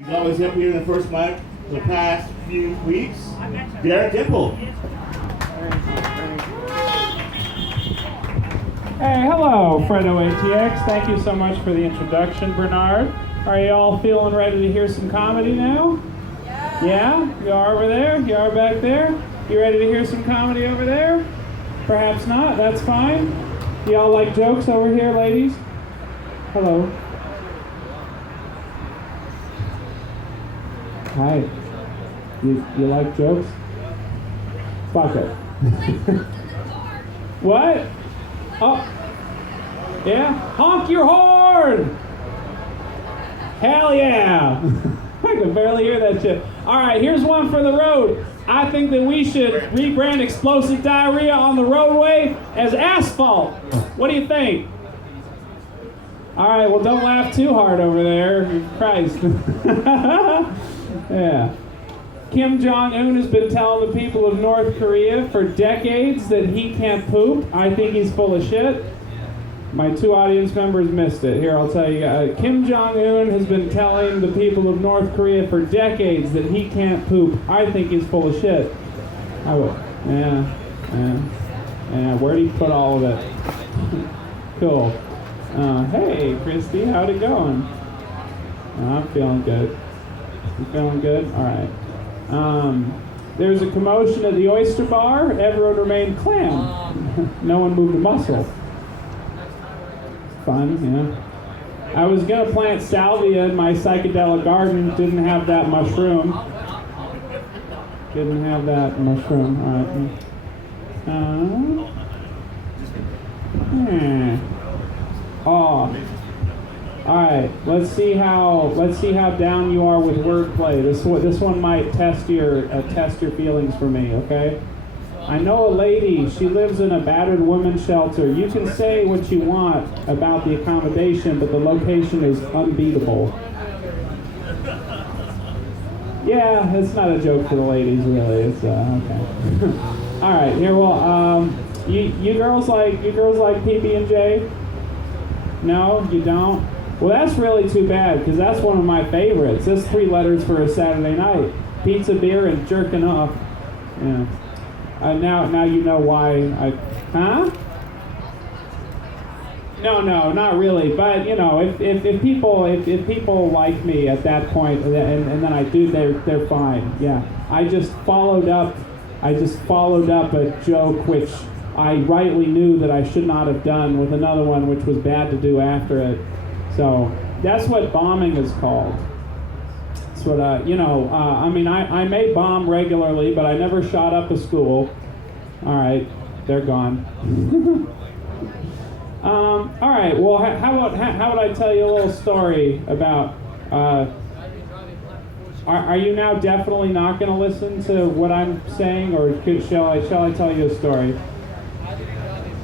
He's always up here in the first mic for the past few weeks. Dimpfl. Hey, hello, Freddo ATX. Thank you so much for the introduction, Bernard. Are you all feeling ready to hear some comedy now? Yeah? You are over there? You are back there? You ready to hear some comedy over there? Perhaps not, that's fine. Do y'all like jokes over here, ladies? Hello. Hi. You like jokes? Fuck it. What? Oh. Yeah? Honk your horn! Hell yeah! I can barely hear that shit. Alright, here's one for the road. I think that we should rebrand explosive diarrhea on the roadway as asphalt. What do you think? Alright, well don't laugh too hard over there. Christ. Yeah. Kim Jong-un has been telling the people of North Korea for decades that he can't poop. I think he's full of shit. My two audience members missed it. Here, I'll tell you. Kim Jong-un has been telling the people of North Korea for decades that he can't poop. I think he's full of shit. I would. Yeah. Where'd he put all of it? Cool. Hey, Christy, how'd it going? I'm feeling good. You feeling good? All right. There's a commotion at the oyster bar. Everyone remained clam. No one moved a muscle. Fun, yeah. I was gonna plant salvia in my psychedelic garden. Didn't have that mushroom. All right. All right. Let's see how down you are with wordplay. This one might test your feelings for me. Okay. I know a lady. She lives in a battered women's shelter. You can say what you want about the accommodation, but the location is unbeatable. Yeah, it's not a joke for the ladies, really. It's okay. All right. Here, well, you girls like PB&J? No, you don't. Well, that's really too bad, because that's one of my favorites. That's 3 letters for a Saturday night. Pizza, beer, and jerking off. Yeah. Now you know why huh? No, not really. But you know, if people like me at that point, and then I do, they're fine. Yeah. I just followed up a joke which I rightly knew that I should not have done with another one which was bad to do after it. So that's what bombing is called. That's what I mean, I may bomb regularly, but I never shot up a school. All right, they're gone. All right. Well, how would I tell you a little story about? Are you now definitely not going to listen to what I'm saying, or shall I tell you a story?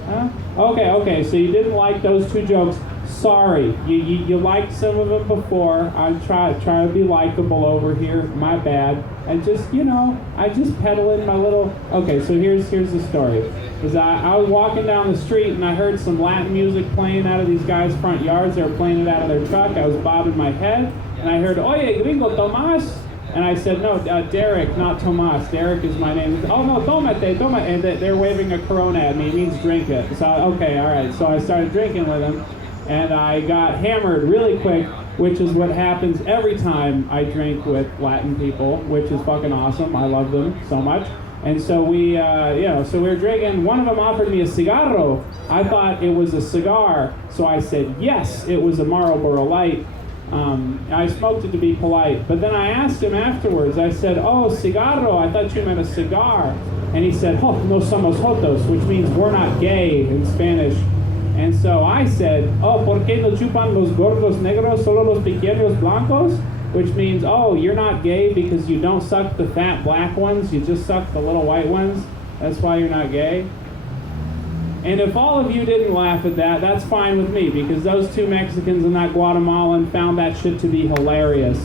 Huh? Okay. So you didn't like those 2 jokes. Sorry, you liked some of them before. I'm trying to be likable over here. My bad. And just, I just pedal in my little... Okay, so here's the story. I was walking down the street and I heard some Latin music playing out of these guys' front yards. They were playing it out of their truck. I was bobbing my head and I heard, "Oye, gringo, Tomas?" And I said, "No, Derek, not Tomas. Derek is my name." "Oh, no, tomate. And they're waving a Corona at me. It means drink it." So, okay, all right. So I started drinking with them. And I got hammered really quick, which is what happens every time I drink with Latin people, which is fucking awesome. I love them so much. And so we were drinking. One of them offered me a cigarro. I thought it was a cigar, so I said yes. It was a Marlboro Light. I smoked it to be polite, but then I asked him afterwards. I said, "Oh, cigarro, I thought you meant a cigar." And he said, "Oh, no somos jotos," which means we're not gay in Spanish. And so I said, "Oh, ¿por qué no chupan los gordos negros, solo los pequeños blancos?" Which means, "Oh, you're not gay because you don't suck the fat black ones, you just suck the little white ones. That's why you're not gay." And if all of you didn't laugh at that, that's fine with me, because those 2 Mexicans and that Guatemalan found that shit to be hilarious.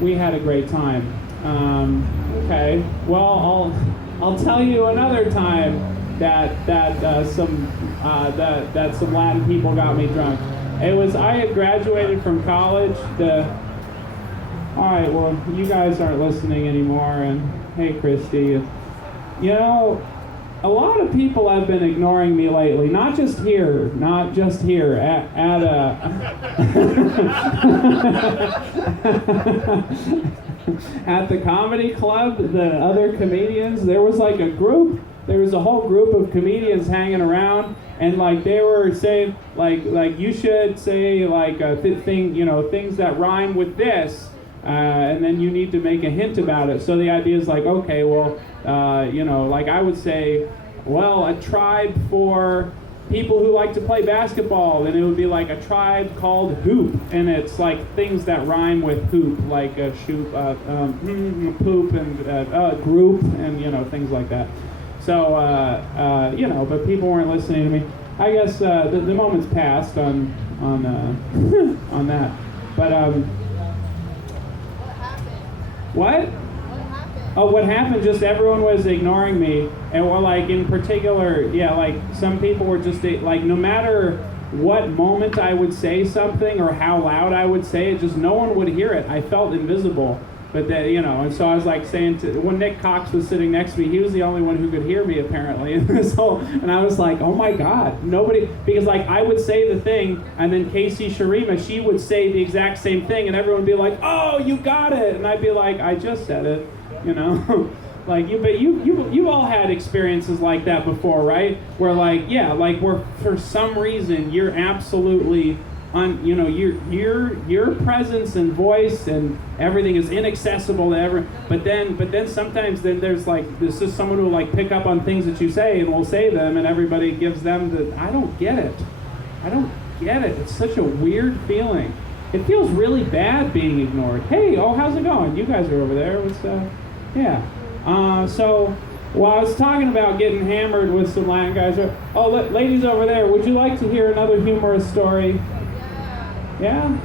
We had a great time. Okay, well, I'll tell you another time that some Latin people got me drunk. I had graduated from college. All right, well, you guys aren't listening anymore, and hey, Christy, you know, a lot of people have been ignoring me lately. Not just here, at at the comedy club, the other comedians. There was like a group. There was a whole group of comedians hanging around, and like they were saying, like you should say like things that rhyme with this. And then you need to make a hint about it. So the idea is like, okay, well, like I would say, well, a tribe for people who like to play basketball, and it would be like a tribe called Hoop, and it's like things that rhyme with hoop, like a shoop, poop, and group, and things like that. So but people weren't listening to me. I guess the moment's passed on on that, but. What? Oh, what happened? Just everyone was ignoring me, and well, like in particular, like some people were just like, no matter what moment I would say something or how loud I would say it, just no one would hear it. I felt invisible. But that, and so I was like saying when Nick Cox was sitting next to me, he was the only one who could hear me apparently in this whole, and I was like, oh my God, nobody, because like I would say the thing, and then Casey Sharima, she would say the exact same thing, and everyone would be like, oh, you got it, and I'd be like, I just said it, like you all had experiences like that before, right? Where like, where for some reason you're absolutely your presence and voice and everything is inaccessible to everyone. But then sometimes there's just someone who will like pick up on things that you say and will say them, and everybody gives them the. I don't get it. It's such a weird feeling. It feels really bad being ignored. Hey, how's it going? You guys are over there. So while I was talking about getting hammered with some Latin guys, ladies over there, would you like to hear another humorous story? Yeah?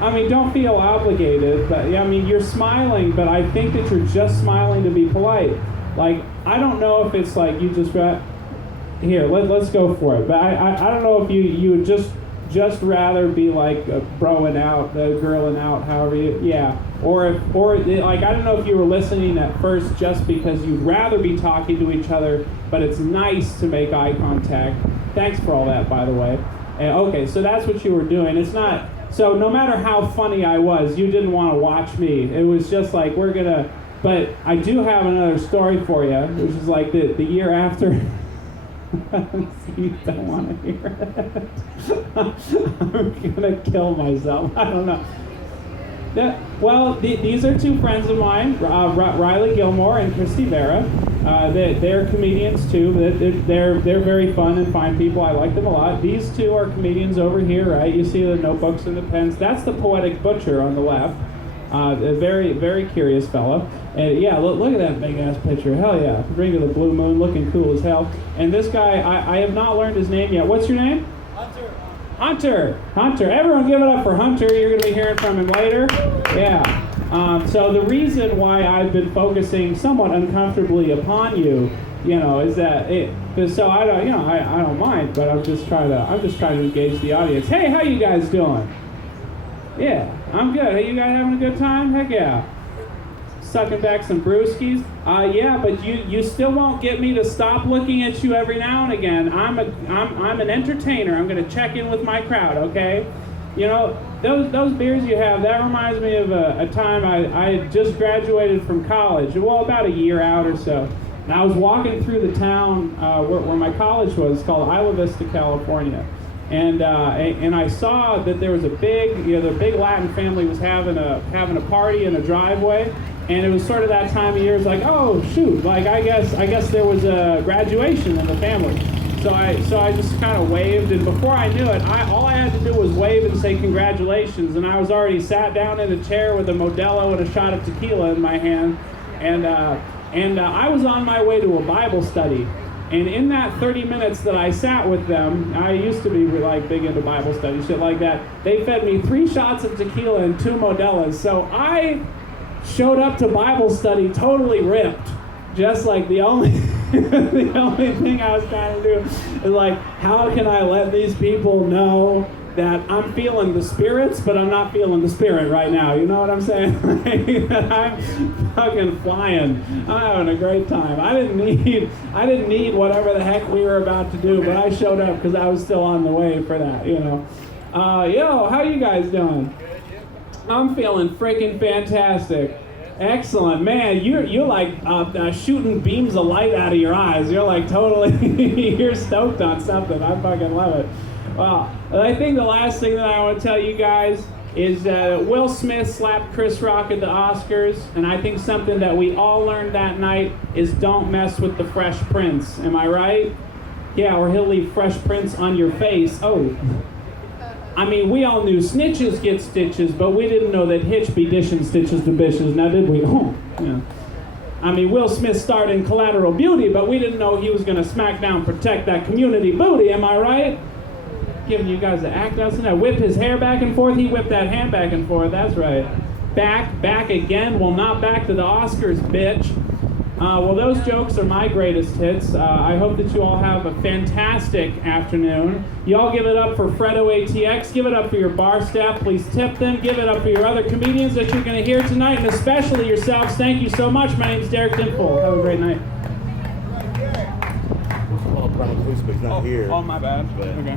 I mean, don't feel obligated, but you're smiling, but I think that you're just smiling to be polite. Like, I don't know if it's like you just got, here, let's go for it. But I don't know if you would just rather be like broing out, girling out, however or like, I don't know if you were listening at first just because you'd rather be talking to each other, but it's nice to make eye contact. Thanks for all that, by the way. Okay, so that's what you were doing. It's not, so no matter how funny I was, you didn't want to watch me. It was just like, but I do have another story for you, which is like the year after. You don't want to hear it. I'm going to kill myself. I don't know. These are two friends of mine, Riley Gilmore and Christy Vera. They're comedians too. They're very fun and fine people. I like them a lot. These two are comedians over here, right? You see the notebooks and the pens. That's the Poetic Butcher on the left. A very, very curious fellow. And look at that big ass picture. Hell yeah. Ring of the Blue Moon, looking cool as hell. And this guy, I have not learned his name yet. What's your name? Hunter. Everyone give it up for Hunter. You're going to be hearing from him later. Yeah. So the reason why I've been focusing somewhat uncomfortably upon you, is that so I don't, I don't mind, but I'm just trying to engage the audience. Hey, how you guys doing? Yeah, I'm good. Hey, you guys having a good time? Heck yeah. Sucking back some brewskis. But you still won't get me to stop looking at you every now and again. I'm an entertainer. I'm gonna check in with my crowd, okay? Those beers you have, that reminds me of a time I had just graduated from college. Well, about a year out or so. And I was walking through the town where my college was. It's called Isla Vista, California. And I saw that there was the big Latin family was having a party in a driveway, and it was sort of that time of year. It's like, oh shoot, like I guess there was a graduation in the family. So I just kind of waved, and before I knew it, all I had to do was wave and say congratulations, and I was already sat down in a chair with a Modelo and a shot of tequila in my hand, and I was on my way to a Bible study. And in that 30 minutes that I sat with them, I used to be like big into Bible study, shit like that. They fed me 3 shots of tequila and 2 Modelas. So I showed up to Bible study totally ripped. Just like the only thing I was trying to do is like, how can I let these people know that I'm feeling the spirits, but I'm not feeling the spirit right now. You know what I'm saying? I'm fucking flying. I'm having a great time. I didn't need whatever the heck we were about to do, but I showed up because I was still on the way for that, you know. Yo, how you guys doing? I'm feeling freaking fantastic. Excellent, man. You're like shooting beams of light out of your eyes. You're like totally, you're stoked on something. I fucking love it. Wow. I think the last thing that I want to tell you guys is Will Smith slapped Chris Rock at the Oscars, and I think something that we all learned that night is don't mess with the Fresh Prince. Am I right? Yeah, or he'll leave fresh prints on your face. Oh. I mean, we all knew snitches get stitches, but we didn't know that Hitch be dishing stitches to bitches, now did we? Oh, yeah. I mean, Will Smith starred in Collateral Beauty, but we didn't know he was going to smack down, protect that community booty, am I right? Giving you guys the act out, I whipped his hair back and forth, he whipped that hand back and forth, that's right. Back again, well, not back to the Oscars, bitch. Well, those jokes are my greatest hits. I hope that you all have a fantastic afternoon. You all give it up for Freddo ATX. Give it up for your bar staff. Please tip them. Give it up for your other comedians that you're going to hear tonight, and especially yourselves. Thank you so much. My name's Derek Dimpfl. Have a great night. Well, not here. Oh, my bad. But Okay.